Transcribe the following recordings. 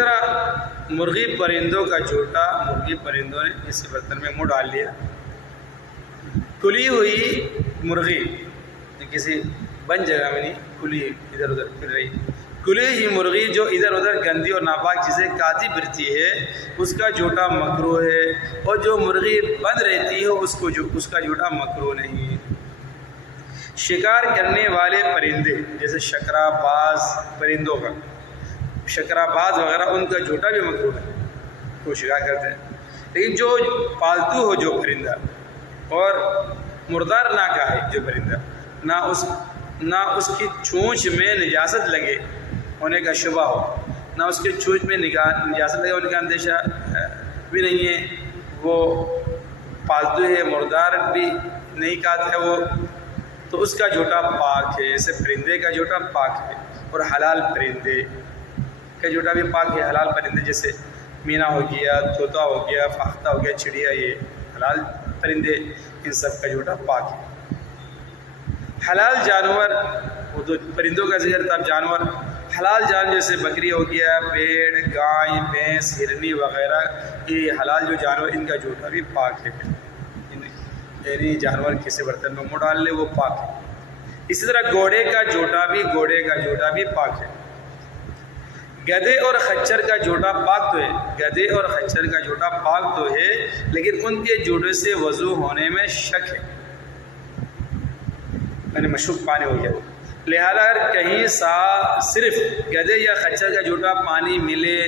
طرح مرغی پرندوں کا جھوٹا مرغی پرندوں نے اس برتن میں منہ ڈال لیا. کھلی ہوئی مرغی کسی بند جگہ میں نہیں, کھلی ادھر ادھر پھر رہی. کھلی ہوئی مرغی جو ادھر ادھر گندی اور ناپاک چیزیں کھاتی پھرتی ہے اس کا جھوٹا مکروہ ہے, اور جو مرغی بند رہتی ہے اس کا جھوٹا مکروہ نہیں. شکار کرنے والے پرندے جیسے شکرا باز پرندوں کا شکرا باز وغیرہ ان کا جھوٹا بھی مکروہ ہے, وہ شکار کرتے ہیں. لیکن جو پالتو ہو جو پرندہ اور مردار نہ کھائے جو پرندہ, نہ اس کی چونچ میں نجاست لگے ہونے کا شبہ ہو, نہ اس کے چونچ میں نجاست لگے ہونے کا اندیشہ بھی نہیں ہے, وہ پالتو ہے مردار بھی نہیں کھاتا ہے وہ, تو اس کا جھوٹا پاک ہے. ایسے پرندے کا جھوٹا پاک ہے. اور حلال پرندے کا جھوٹا بھی پاک ہے. حلال پرندے جیسے مینا ہو گیا, طوطا ہو گیا, فاختہ ہو گیا, چڑیا, یہ حلال پرندے, ان سب کا جھوٹا پاک ہے. حلال جانور, وہ تو پرندوں کا ذکر تھا. جانور حلال جانور جیسے بکری ہو گیا, بھیڑ, گائے, بھینس, ہرنی وغیرہ, یہ حلال جو جانور ان کا جھوٹا بھی پاک ہے. یعنی جانور کسی برتن میں منہ ڈال لے وہ پاک ہے. اسی طرح گھوڑے کا جھوٹا بھی پاک ہے. گدھے اور خچر کا جھوٹا پاک تو ہے, گدھے اور خچر کا جھوٹا پاک تو ہے, لیکن ان کے جھوٹے سے وضو ہونے میں شک ہے, یعنی مشکوک پانی ہو گیا. لہذا اگر کہیں صرف گدھے یا خچر کا جھوٹا پانی ملے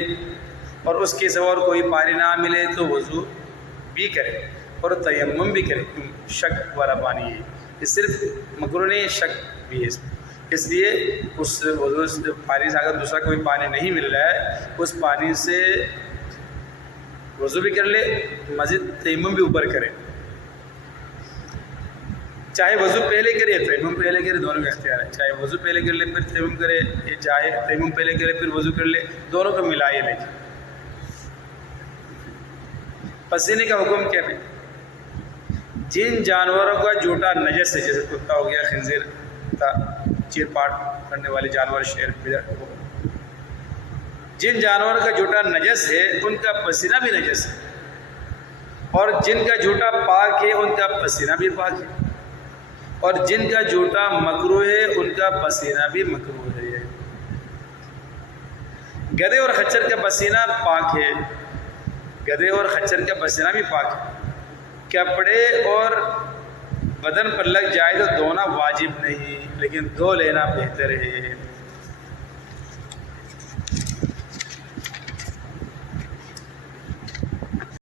اور اس کے سوا اور کوئی پانی نہ ملے تو وضو بھی کرے اور تیمم بھی کرے. شک والا پانی ہے, یہ صرف مکروہ نہیں, شک بھی ہے اس لیے اس وضو پانی سے اگر دوسرا کوئی پانی نہیں مل رہا ہے اس پانی سے وضو بھی کر لے, مزید تیمم بھی اوپر کرے. چاہے وضو پہلے کرے یا تیمم پہلے کرے, دونوں کا اختیار ہے. چاہے وضو پہلے کر لے پھر تیمم کرے, یا چاہے تیمم پہلے کرے پھر وضو کر لے, دونوں کو ملائے. لیکن پسینے کا حکم کیا ہے؟ جن جانوروں کا جھوٹا نجس ہے, جیسے کتا ہو گیا, خنزیر تھا, چیر پاٹ کرنے والے جانور, شیر, جن جانوروں کا جھوٹا نجس ہے ان کا پسینہ بھی نجس ہے, اور جن کا جھوٹا پاک ہے ان کا پسینہ بھی پاک ہے, اور جن کا جھوٹا مکروہ ہے ان کا پسینہ بھی مکروہ ہے. گدھے اور خچر کا پسینہ پاک ہے, گدھے اور خچر کا پسینہ بھی پاک ہے. کپڑے اور بدن پر لگ جائے تو دھونا واجب نہیں, لیکن دھو لینا بہتر ہے.